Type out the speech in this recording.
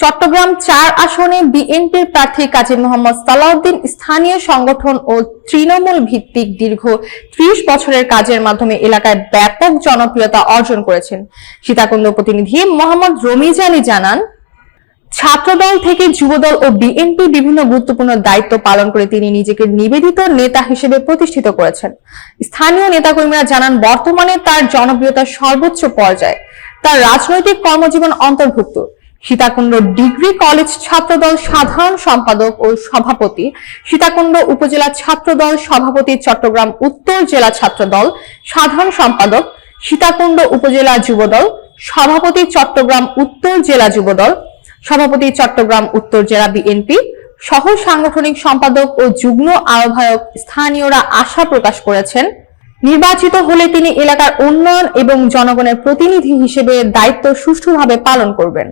চট্টগ্রাম ৪ আসনে বিএনপির প্রার্থী কাজী মোহাম্মদ সালাউদ্দিন স্থানীয় সংগঠন ও তৃণমূল ভিত্তিক দীর্ঘ ৩০ বছরের কাজের মাধ্যমে এলাকায় ব্যাপক জনপ্রিয়তা অর্জন করেছেন। সীতাকুণ্ড প্রতিনিধি মোহাম্মদ রমিজ আলী জানান, ছাত্রদল থেকে যুবদল ও বিএনপি বিভিন্ন গুরুত্বপূর্ণ দায়িত্ব পালন করে তিনি নিজেকে নিবেদিত নেতা হিসেবে প্রতিষ্ঠিত করেছেন। স্থানীয় নেতাকর্মীরা জানান, বর্তমানে তার জনপ্রিয়তা সর্বোচ্চ পর্যায়ে। তার রাজনৈতিক কর্মজীবন অন্তর্ভুক্ত সীতাকুণ্ড ডিগ্রি কলেজ ছাত্রদল সাধারণ সম্পাদক ও সভাপতি, সীতাকুণ্ড উপজেলা ছাত্রদল সভাপতি, চট্টগ্রাম উত্তর জেলা ছাত্রদল সাধারণ সম্পাদক, সীতাকুণ্ড উপজেলা যুবদল সভাপতি, চট্টগ্রাম উত্তর জেলা যুবদল সভাপতি, চট্টগ্রাম উত্তর জেলা বিএনপি সহ সাংগঠনিক সম্পাদক ও যুগ্ম আহ্বায়ক। স্থানীয়রা আশা প্রকাশ করেছেন, নির্বাচিত হলে তিনি এলাকার উন্নয়ন এবং জনগণের প্রতিনিধি হিসেবে দায়িত্ব সুষ্ঠুভাবে পালন করবেন।